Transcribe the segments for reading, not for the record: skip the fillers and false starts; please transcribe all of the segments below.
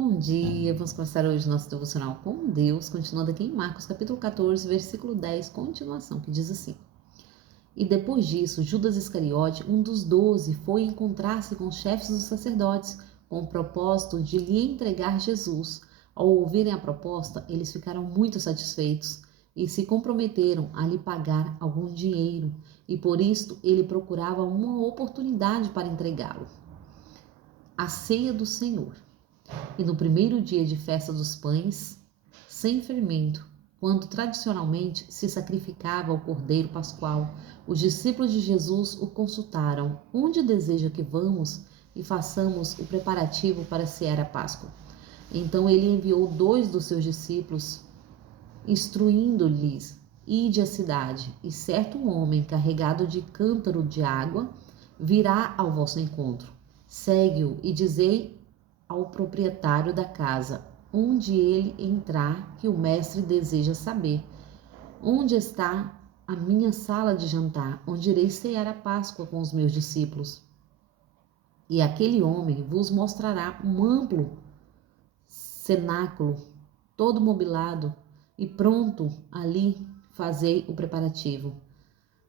Bom dia, vamos começar hoje nosso devocional com Deus, continuando aqui em Marcos capítulo 14, versículo 10, continuação, que diz assim: E depois disso, Judas Iscariote, um dos 12, foi encontrar-se com os chefes dos sacerdotes, com o propósito de lhe entregar Jesus. Ao ouvirem a proposta, eles ficaram muito satisfeitos e se comprometeram a lhe pagar algum dinheiro, e por isto ele procurava uma oportunidade para entregá-lo. A ceia do Senhor. E no primeiro dia de festa dos pães, sem fermento, quando tradicionalmente se sacrificava o cordeiro pascual, os discípulos de Jesus o consultaram: onde deseja que vamos e façamos o preparativo para cear a Páscoa? Então ele enviou 2 dos seus discípulos, instruindo-lhes: ide à cidade, e certo homem carregado de cântaro de água virá ao vosso encontro. Segue-o e dizei ao proprietário da casa, onde ele entrar, que o mestre deseja saber: onde está a minha sala de jantar, onde irei cear a Páscoa com os meus discípulos? E aquele homem vos mostrará um amplo cenáculo, todo mobilado, e pronto, ali fazei o preparativo.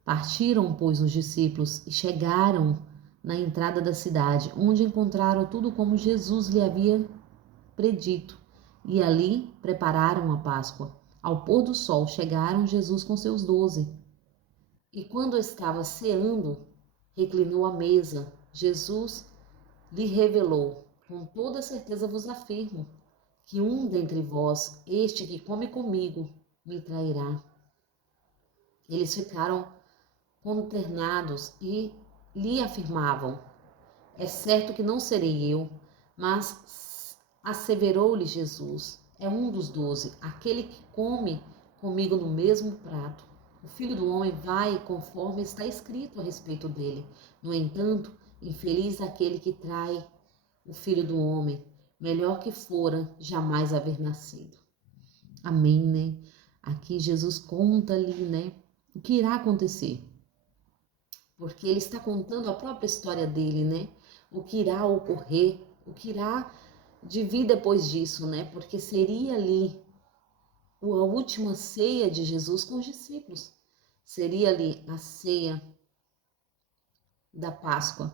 Partiram, pois, os discípulos e chegaram na entrada da cidade, onde encontraram tudo como Jesus lhe havia predito, e ali prepararam a Páscoa. Ao pôr do sol chegaram Jesus com seus 12. E quando estava ceando, reclinou à mesa. Jesus lhe revelou: com toda certeza vos afirmo, que um dentre vós, este que come comigo, me trairá. Eles ficaram consternados e lhe afirmavam: é certo que não serei eu. Mas asseverou-lhe Jesus: é um dos 12, aquele que come comigo no mesmo prato. O Filho do Homem vai conforme está escrito a respeito dele. No entanto, infeliz aquele que trai o Filho do Homem. Melhor que fora jamais haver nascido. Amém, né? Aqui Jesus conta ali, né, o que irá acontecer. Porque ele está contando a própria história dele, né? O que irá ocorrer, o que irá de vir depois disso, né? Porque seria ali a última ceia de Jesus com os discípulos. Seria ali a ceia da Páscoa.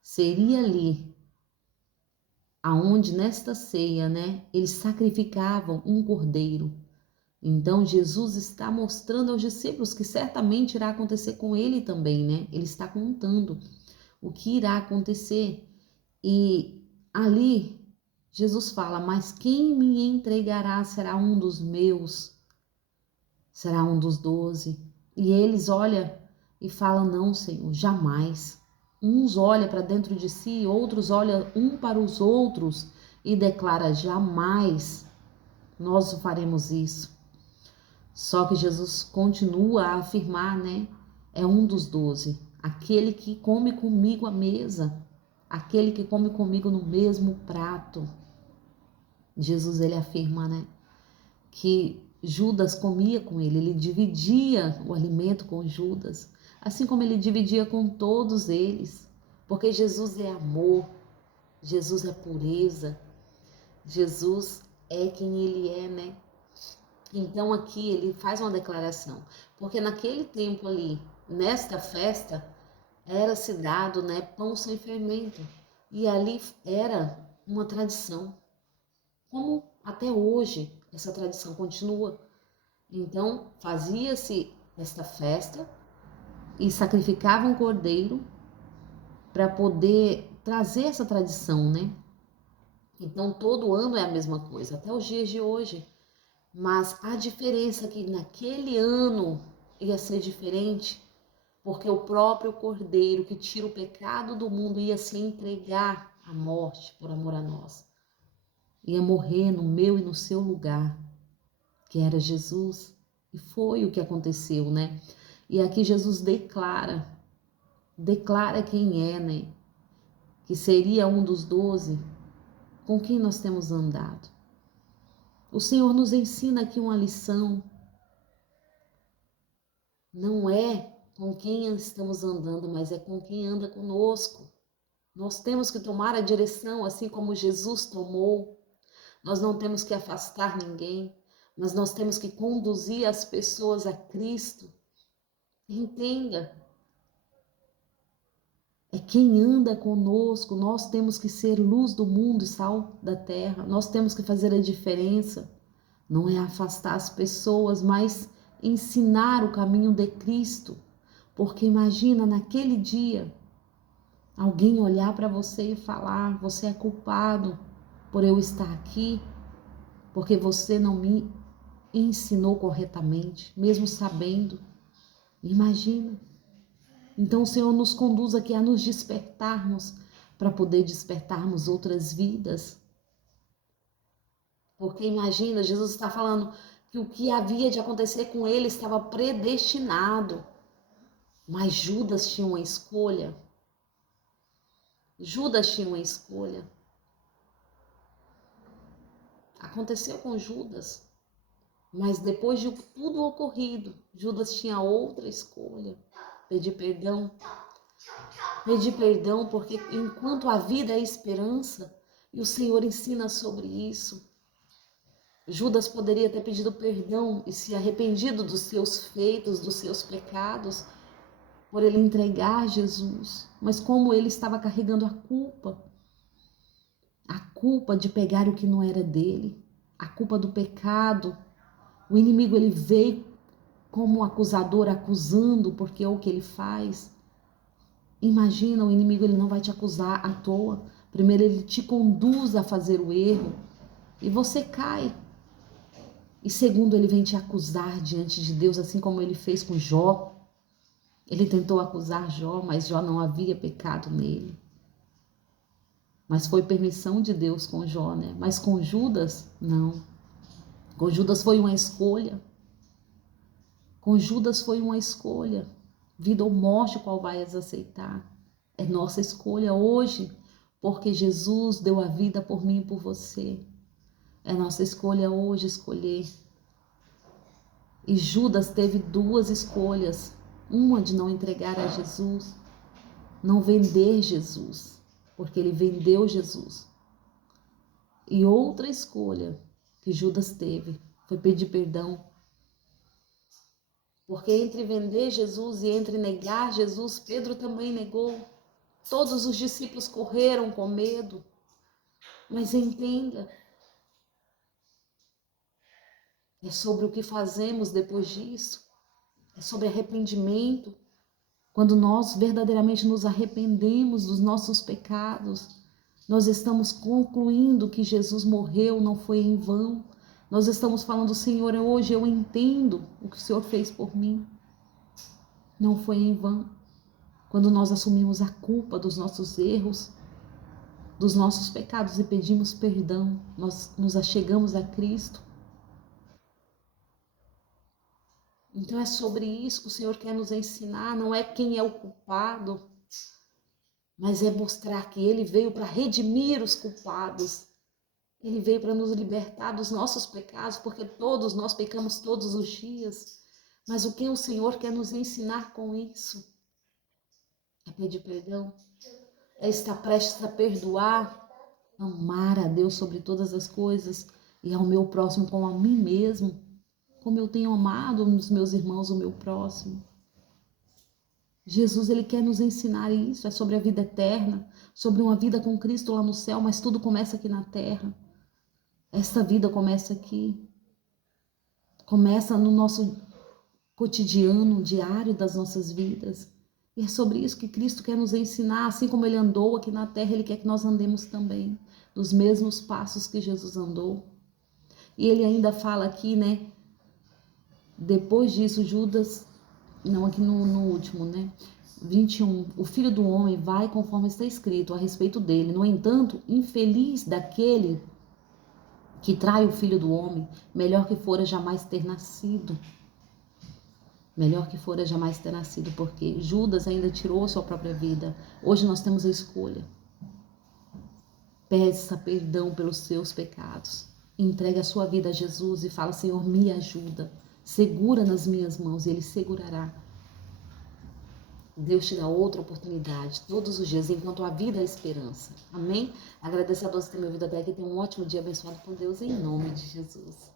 Seria ali aonde nesta ceia, né, eles sacrificavam um cordeiro. Então Jesus está mostrando aos discípulos que certamente irá acontecer com ele também, né? Ele está contando o que irá acontecer. E ali Jesus fala: mas quem me entregará será um dos meus, será um dos 12. E eles olham e falam: não, Senhor, jamais. Uns olham para dentro de si, outros olham um para os outros e declara: jamais nós faremos isso. Só que Jesus continua a afirmar, né? É um dos 12, aquele que come comigo à mesa, aquele que come comigo no mesmo prato. Jesus, ele afirma, né, que Judas comia com ele dividia o alimento com Judas, assim como ele dividia com todos eles, porque Jesus é amor, Jesus é pureza, Jesus é quem ele é, né? Então aqui ele faz uma declaração, porque naquele tempo ali, nesta festa, era-se dado, né, pão sem fermento, e ali era uma tradição, como até hoje essa tradição continua. Então fazia-se esta festa e sacrificava um cordeiro para poder trazer essa tradição, né? Então todo ano é a mesma coisa, até os dias de hoje. Mas a diferença é que naquele ano ia ser diferente, porque o próprio Cordeiro que tira o pecado do mundo ia se entregar à morte por amor a nós. Ia morrer no meu e no seu lugar, que era Jesus. E foi o que aconteceu, né? E aqui Jesus declara quem é, né? Que seria um dos 12, com quem nós temos andado. O Senhor nos ensina aqui uma lição. Não é com quem estamos andando, mas é com quem anda conosco. Nós temos que tomar a direção, assim como Jesus tomou. Nós não temos que afastar ninguém, mas nós temos que conduzir as pessoas a Cristo. Entenda. É quem anda conosco. Nós temos que ser luz do mundo e sal da terra. Nós temos que fazer a diferença. Não é afastar as pessoas, mas ensinar o caminho de Cristo. Porque imagina naquele dia alguém olhar para você e falar: você é culpado por eu estar aqui, porque você não me ensinou corretamente, mesmo sabendo. Imagina. Então o Senhor nos conduz aqui a nos despertarmos para poder despertarmos outras vidas. Porque imagina, Jesus está falando que o que havia de acontecer com ele estava predestinado. Mas Judas tinha uma escolha. Judas tinha uma escolha. Aconteceu com Judas. Mas depois de tudo ocorrido, Judas tinha outra escolha. Pedir perdão. Pedir perdão, porque enquanto a vida é esperança, e o Senhor ensina sobre isso. Judas poderia ter pedido perdão e se arrependido dos seus feitos, dos seus pecados, por ele entregar Jesus. Mas como ele estava carregando a culpa de pegar o que não era dele, a culpa do pecado, o inimigo ele veio como um acusador acusando porque é o que ele faz. Imagina, o inimigo ele não vai te acusar à toa. Primeiro ele te conduz a fazer o erro e você cai. E segundo, ele vem te acusar diante de Deus, assim como ele fez com Jó. Ele tentou acusar Jó, mas Jó não havia pecado nele. Mas foi permissão de Deus com Jó, né? Mas com Judas, não. Com Judas foi uma escolha. Com Judas foi uma escolha. Vida ou morte, qual vais aceitar? É nossa escolha hoje, porque Jesus deu a vida por mim e por você. É nossa escolha hoje escolher. E Judas teve duas escolhas. Uma de não entregar a Jesus, não vender Jesus, porque ele vendeu Jesus. E outra escolha que Judas teve foi pedir perdão. Porque entre vender Jesus e entre negar Jesus, Pedro também negou. Todos os discípulos correram com medo. Mas entenda, é sobre o que fazemos depois disso. É sobre arrependimento. Quando nós verdadeiramente nos arrependemos dos nossos pecados, nós estamos concluindo que Jesus morreu, não foi em vão. Nós estamos falando, Senhor, hoje eu entendo o que o Senhor fez por mim. Não foi em vão. Quando nós assumimos a culpa dos nossos erros, dos nossos pecados e pedimos perdão, nós nos achegamos a Cristo. Então é sobre isso que o Senhor quer nos ensinar, não é quem é o culpado, mas é mostrar que Ele veio para redimir os culpados. Ele veio para nos libertar dos nossos pecados, porque todos nós pecamos todos os dias. Mas o que o Senhor quer nos ensinar com isso? É pedir perdão, é estar prestes a perdoar, amar a Deus sobre todas as coisas e ao meu próximo como a mim mesmo, como eu tenho amado os meus irmãos, o meu próximo. Jesus, ele quer nos ensinar isso, é sobre a vida eterna, sobre uma vida com Cristo lá no céu, mas tudo começa aqui na terra. Essa vida começa aqui, começa no nosso cotidiano, diário das nossas vidas. E é sobre isso que Cristo quer nos ensinar, assim como ele andou aqui na terra, ele quer que nós andemos também, nos mesmos passos que Jesus andou. E ele ainda fala aqui, né? Depois disso, Judas, não aqui no último, né? 21, o filho do homem vai conforme está escrito a respeito dele. No entanto, infeliz daquele que trai o filho do homem, melhor que fora jamais ter nascido. Melhor que fora jamais ter nascido, porque Judas ainda tirou sua própria vida. Hoje nós temos a escolha. Peça perdão pelos seus pecados. Entregue a sua vida a Jesus e fala, Senhor, me ajuda. Segura nas minhas mãos e Ele segurará. Deus te dá outra oportunidade todos os dias, enquanto a vida é esperança. Amém? Agradeço a Deus por ter me ouvido até aqui. Tenha um ótimo dia abençoado por Deus, em nome de Jesus.